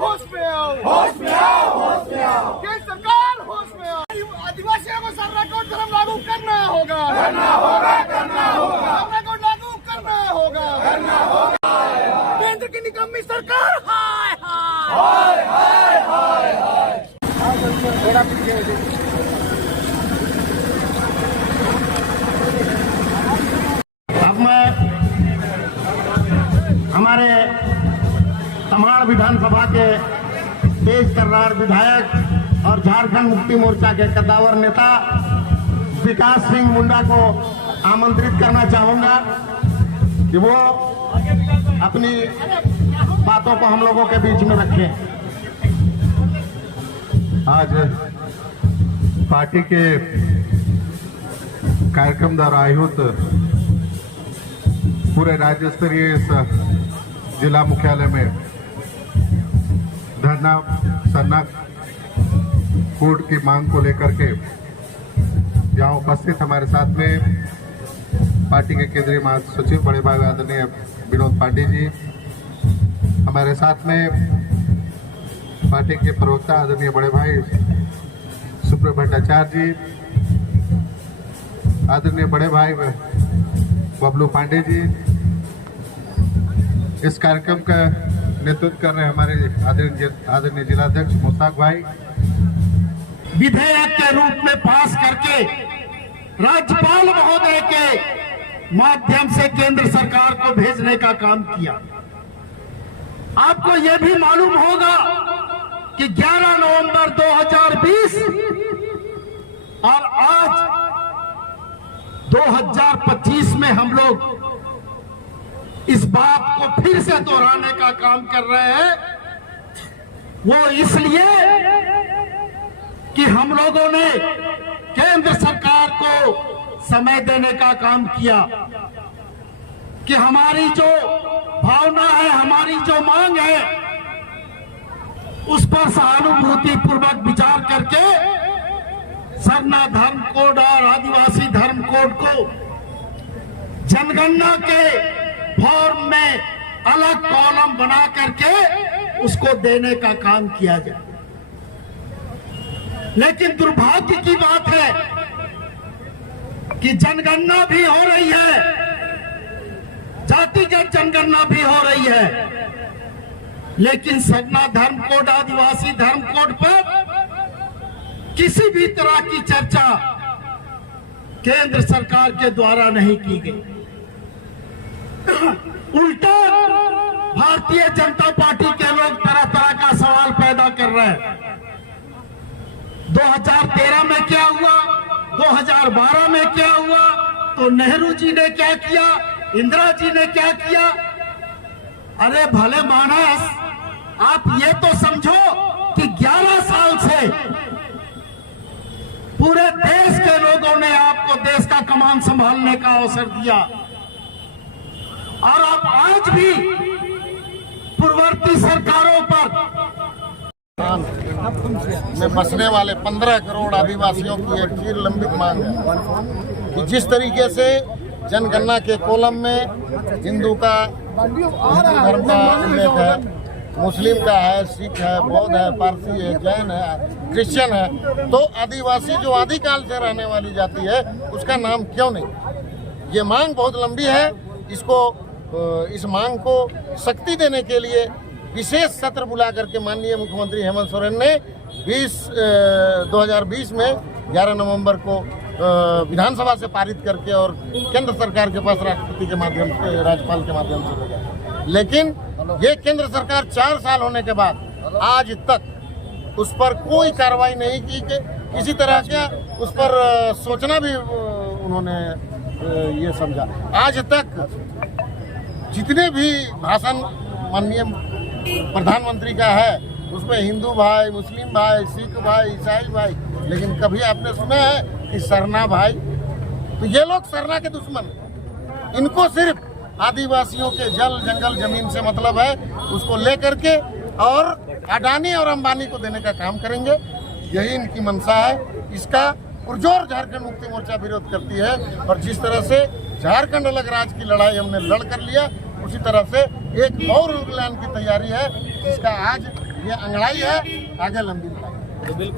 होश में आओ, होश में आओ, होश में आओ। केंद्र सरकार होश में आओ। आदिवासियों को सरना कोड धर्म लागू करना होगा, करना होगा, करना होगा। सरना कोड लागू करना होगा, करना होगा। केंद्र की निकम्मी सरकार, हाय हाय हाय हाय हाय। थोड़ा पीछे अब मैं हमारे तमाड़ विधानसभा के तेज तर्रार विधायक और झारखंड मुक्ति मोर्चा के कद्दावर नेता विकास सिंह मुंडा को आमंत्रित करना चाहूंगा कि वो अपनी बातों को हम लोगों के बीच में रखें। आज पार्टी के कार्यक्रम द्वारा आयोजित पूरे राज्य स्तरीय जिला मुख्यालय में धरना सरना कोड की मांग को लेकर के यहाँ उपस्थित हमारे साथ में पार्टी के केंद्रीय महासचिव बड़े भाई आदरणीय विनोद पांडे जी, हमारे साथ में पार्टी के प्रवक्ता आदरणीय बड़े भाई सुब्रत भट्टाचार्य जी, आदरणीय बड़े भाई बबलू पांडे जी, इस कार्यक्रम का नेतृत्व कर रहे हमारे आदरणीय जिलाध्यक्ष मुश्ताक भाई। विधेयक के रूप में पास करके राज्यपाल महोदय के माध्यम से केंद्र सरकार को भेजने का काम किया। आपको यह भी मालूम होगा कि 11 नवंबर 2020 और आज 2025 में हम लोग इस बात को फिर से दोहराने का काम कर रहे हैं। वो इसलिए कि हम लोगों ने केंद्र सरकार को समय देने का काम किया कि हमारी जो भावना है, हमारी जो मांग है, उस पर सहानुभूति पूर्वक विचार करके सरना धर्म कोड और आदिवासी धर्म कोड को जनगणना के फॉर्म में अलग कॉलम बना करके उसको देने का काम किया जाए। लेकिन दुर्भाग्य की बात है कि जनगणना भी हो रही है, जातिगत जनगणना भी हो रही है, लेकिन सरना धर्म कोड आदिवासी धर्म कोड पर किसी भी तरह की चर्चा केंद्र सरकार के द्वारा नहीं की गई। उल्टा भारतीय जनता पार्टी के लोग तरह तरह का सवाल पैदा कर रहे हैं। 2013 में क्या हुआ, 2012 में क्या हुआ, तो नेहरू जी ने क्या किया, इंदिरा जी ने क्या किया। अरे भले मानस, आप ये तो समझो कि 11 साल से पूरे देश के लोगों ने आपको देश का कमान संभालने का अवसर दिया और आप आज भी पूर्ववर्ती सरकारों पर में बसने वाले 15 करोड़ आदिवासियों की एक चिर लंबित मांग है कि जिस तरीके से जनगणना के कॉलम में हिंदू धर्म का उल्लेख है, मुस्लिम का है, सिख है, बौद्ध है, पारसी है, जैन है, क्रिश्चियन है, तो आदिवासी जो आदिकाल से रहने वाली जाति है उसका नाम क्यों नहीं। ये मांग बहुत लंबी है। इस मांग को शक्ति देने के लिए विशेष सत्र बुला करके माननीय मुख्यमंत्री हेमंत सोरेन ने 2020 में 11 नवंबर को विधानसभा से पारित करके और केंद्र सरकार के पास राष्ट्रपति के माध्यम से, राज्यपाल के माध्यम से भेजा। लेकिन ये केंद्र सरकार 4 साल होने के बाद आज तक उस पर कोई कार्रवाई नहीं की कि किसी तरह का उस पर सोचना भी उन्होंने ये समझा। आज तक जितने भी भाषण माननीय प्रधानमंत्री का है उसमें हिंदू भाई, मुस्लिम भाई, सिख भाई, ईसाई भाई, लेकिन कभी आपने सुना है कि सरना भाई? तो ये लोग सरना के दुश्मन हैं। इनको सिर्फ आदिवासियों के जल जंगल जमीन से मतलब है, उसको लेकर के और अडानी और अंबानी को देने का काम करेंगे। यही इनकी मंशा है। इसका पुरजोर झारखंड मुक्ति मोर्चा विरोध करती है और जिस तरह से झारखंड अलग राज्य की लड़ाई हमने लड़ कर लिया, उसी तरह से एक और अभियान की तैयारी है जिसका आज ये अंगड़ाई है, आगे लंबी लड़ाई।